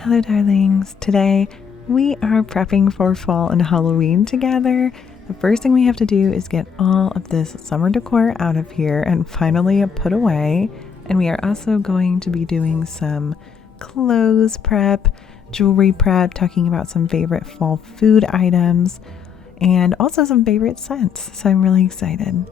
Hello darlings, today we are prepping for fall and Halloween together. The first thing we have to do is get all of this summer decor out of here and finally put away. And we are also going to be doing some clothes prep, jewelry prep, talking about some favorite fall food items and also some favorite scents. So I'm really excited.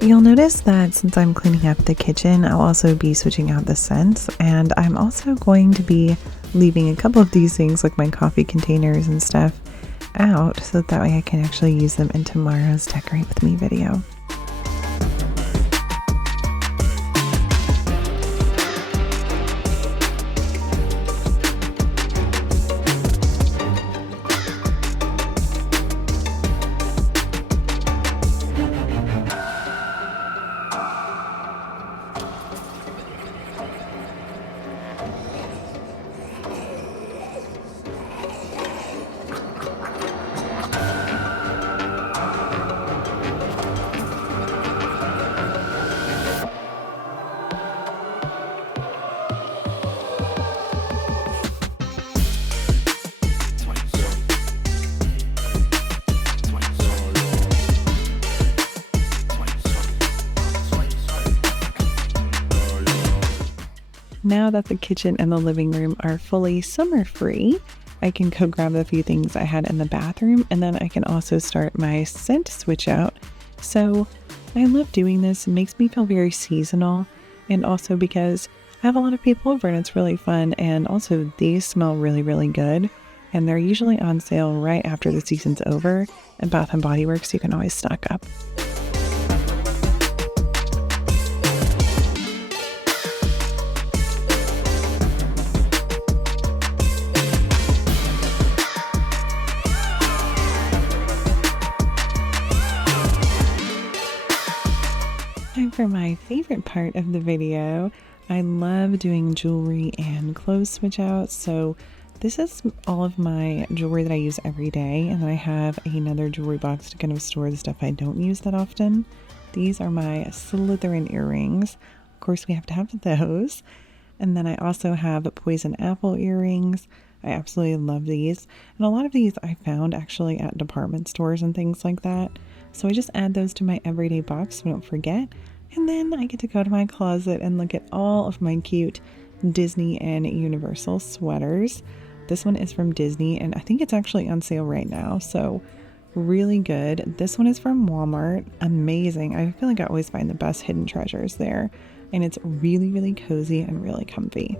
You'll notice that since I'm cleaning up the kitchen, I'll also be switching out the scents, and I'm also going to be leaving a couple of these things like my coffee containers and stuff out so that way I can actually use them in tomorrow's Decorate With Me video. Now that the kitchen and the living room are fully summer free, I can go grab a few things I had in the bathroom, and then I can also start my scent switch out. So I love doing this. It makes me feel very seasonal, and also because I have a lot of people over and it's really fun, and also these smell really, really good, and they're usually on sale right after the season's over at Bath & Body Works. You can always stock up. Time for my favorite part of the video. I love doing jewelry and clothes switch outs. So this is all of my jewelry that I use every day, and then I have another jewelry box to kind of store the stuff I don't use that often. These are my Slytherin earrings. Of course, we have to have those. And then I also have poison apple earrings. I absolutely love these. And a lot of these I found actually at department stores and things like that. So I just add those to my everyday box so I don't forget. And then I get to go to my closet and look at all of my cute Disney and Universal sweaters. This one is from Disney and I think it's actually on sale right now. So really good. This one is from Walmart. Amazing. I feel like I always find the best hidden treasures there. And it's really, really cozy and really comfy.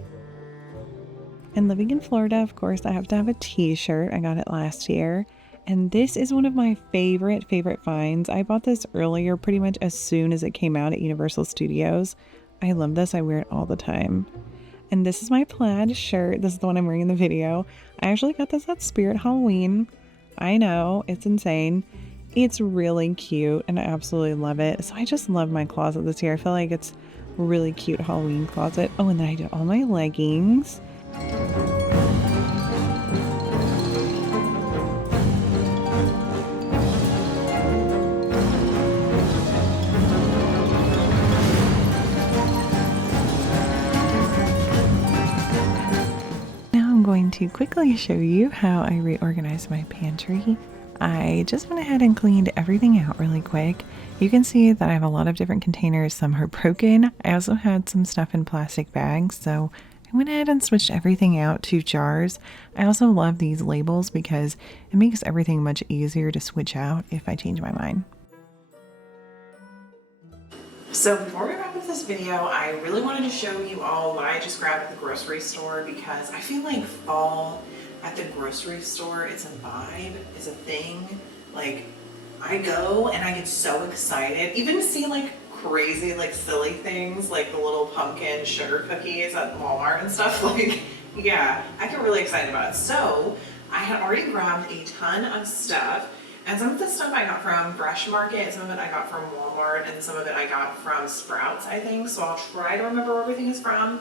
And living in Florida, of course, I have to have a t-shirt. I got it last year. And this is one of my favorite finds. I bought this earlier, pretty much as soon as it came out at Universal Studios. I love this. I wear it all the time. And this is my plaid shirt. This is the one I'm wearing in the video. I actually got this at Spirit Halloween. I know, it's insane. It's really cute and I absolutely love it. So I just love my closet this year. I feel like it's a really cute Halloween closet. Oh, and then I did all my leggings. Going to quickly show you how I reorganized my pantry. I just went ahead and cleaned everything out really quick. You can see that I have a lot of different containers. Some are broken. I also had some stuff in plastic bags, so I went ahead and switched everything out to jars. I also love these labels because it makes everything much easier to switch out if I change my mind. So before we wrap up this video, I really wanted to show you all what I just grabbed at the grocery store because I feel like fall at the grocery store, it's a vibe, it's a thing. Like I go and I get so excited, even to see like crazy, like silly things like the little pumpkin sugar cookies at Walmart and stuff. Like, yeah, I get really excited about it. So I had already grabbed a ton of stuff. And some of the stuff I got from Fresh Market, some of it I got from Walmart, and some of it I got from Sprouts, I think. So I'll try to remember where everything is from.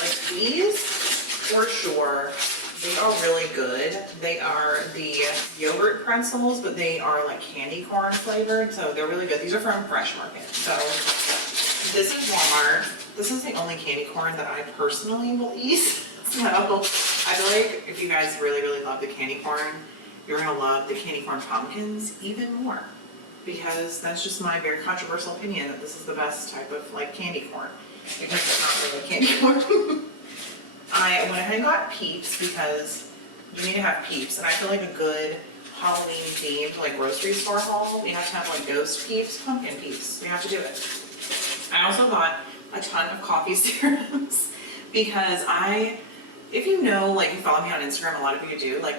Like these, for sure, they are really good. They are the yogurt pretzels, but they are like candy corn flavored, so they're really good. These are from Fresh Market. So this is Walmart. This is the only candy corn that I personally will eat. So I feel like if you guys really, really love the candy corn, you're gonna love the candy corn pumpkins even more, because that's just my very controversial opinion that this is the best type of like candy corn, because it's not really candy corn. I went ahead and got Peeps because you need to have Peeps, and I feel like a good Halloween themed like grocery store haul, we have to have like ghost Peeps, pumpkin Peeps. We have to do it. I also got a ton of coffee serums because if you know, like you follow me on Instagram, a lot of you do, like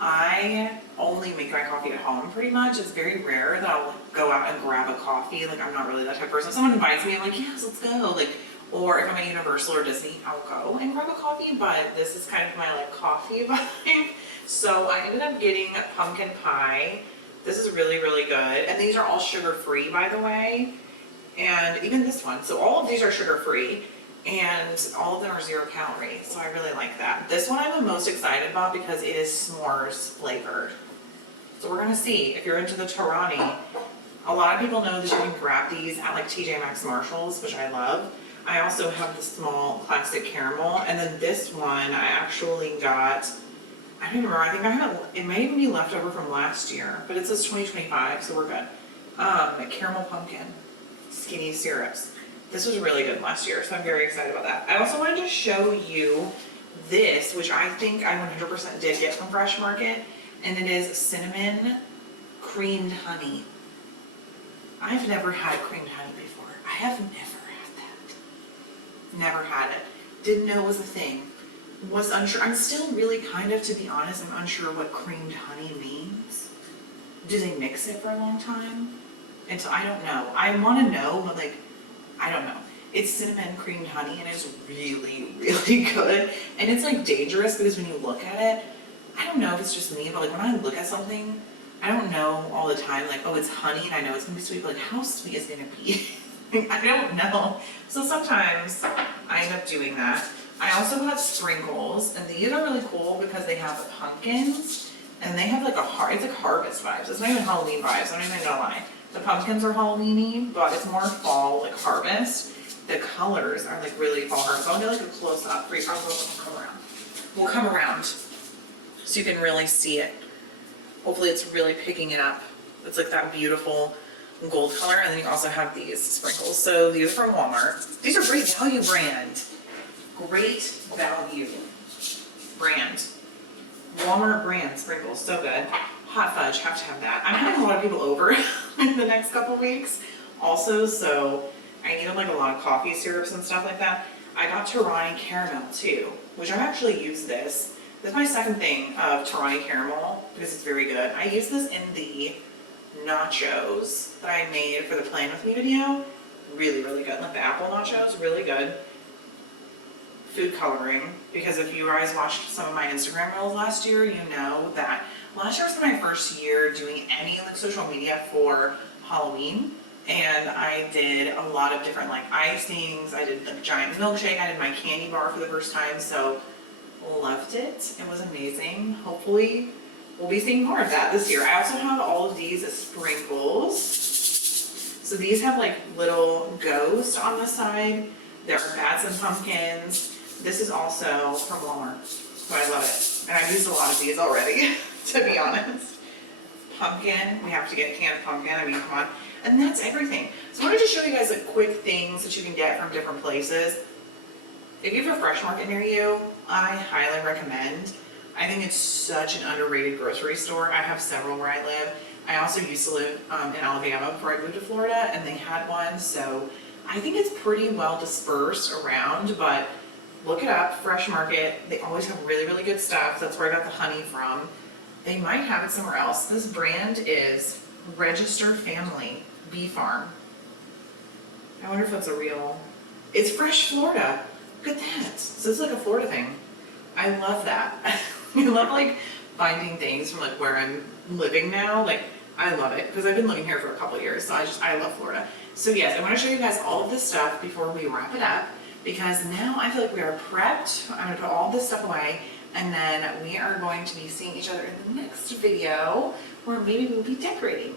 I only make my coffee at home pretty much. It's very rare that I'll go out and grab a coffee. Like I'm not really that type of person. If someone invites me, I'm like, yes, let's go. Like, or if I'm at Universal or Disney, I'll go and grab a coffee, but this is kind of my like coffee vibe. So I ended up getting pumpkin pie. This is really, really good. And these are all sugar-free, by the way. And even this one. So all of these are sugar-free. And all of them are 0 calories, so I really like that. This one I'm the most excited about because it is s'mores flavored. So we're gonna see if you're into the Torani. A lot of people know that you can grab these at like TJ Maxx Marshalls, which I love. I also have the small classic caramel, and then this one I actually got, I don't even remember, I think I have, it may even be leftover from last year, but it says 2025, so we're good. Caramel pumpkin, skinny syrups. This was really good last year, so I'm very excited about that. I also wanted to show you this, which I think I 100% did get from Fresh Market, and it is cinnamon creamed honey. I've never had creamed honey before. I have never had that. Never had it. Didn't know it was a thing. Was unsure. I'm still really kind of, to be honest, I'm unsure what creamed honey means. Do they mix it for a long time? And so I don't know. I want to know, but like, I don't know. It's cinnamon creamed honey and it's really, really good. And it's like dangerous because when you look at it, I don't know if it's just me, but like when I look at something, I don't know all the time, like, oh, it's honey and I know it's gonna be sweet, but like how sweet is it gonna be? I don't know. So sometimes I end up doing that. I also got sprinkles, and these are really cool because they have the pumpkins and they have like it's like harvest vibes. It's not even Halloween vibes, I'm not even gonna lie. The pumpkins are Halloween-y, but it's more fall, like harvest. The colors are like really fall harvest. I'll get like a close up for you. We'll come around. We'll come around so you can really see it. Hopefully it's really picking it up. It's like that beautiful gold color, and then you also have these sprinkles. So these are from Walmart. These are great value brand. Great value brand. Walmart brand sprinkles, so good. Hot fudge, have to have that. I'm having a lot of people over in the next couple weeks also, so I needed like a lot of coffee syrups and stuff like that. I got Torani caramel too, which I've actually used this. This is my second thing of Torani caramel because it's very good. I used this in the nachos that I made for the Plan With Me video. Really, really good. Like the apple nachos, really good. Food coloring, because if you guys watched some of my Instagram reels last year, you know that last year was my first year doing any like social media for Halloween, and I did a lot of different like icings. I did the giant milkshake. I did my candy bar for the first time, so loved it. It was amazing. Hopefully we'll be seeing more of that this year. I also have all of these sprinkles. So these have like little ghosts on the side. There are bats and pumpkins. This is also from Walmart, so I love it. And I've used a lot of these already, to be honest. Pumpkin, we have to get canned pumpkin, I mean, come on. And that's everything. So I wanted to show you guys like quick things that you can get from different places. If you have a Fresh Market near you, I highly recommend. I think it's such an underrated grocery store. I have several where I live. I also used to live in Alabama before I moved to Florida, and they had one, so I think it's pretty well dispersed around, but look it up, Fresh Market. They always have really, really good stuff. That's where I got the honey from. They might have it somewhere else. This brand is Register Family Bee Farm. I wonder if that's a real, it's Fresh Florida. Look at that. So it's like a Florida thing. I love that. I love like finding things from like where I'm living now. Like I love it because I've been living here for a couple of years. So I love Florida. So yes, I want to show you guys all of this stuff before we wrap it up, because now I feel like we are prepped. I'm going to put all this stuff away, and then we are going to be seeing each other in the next video where maybe we'll be decorating.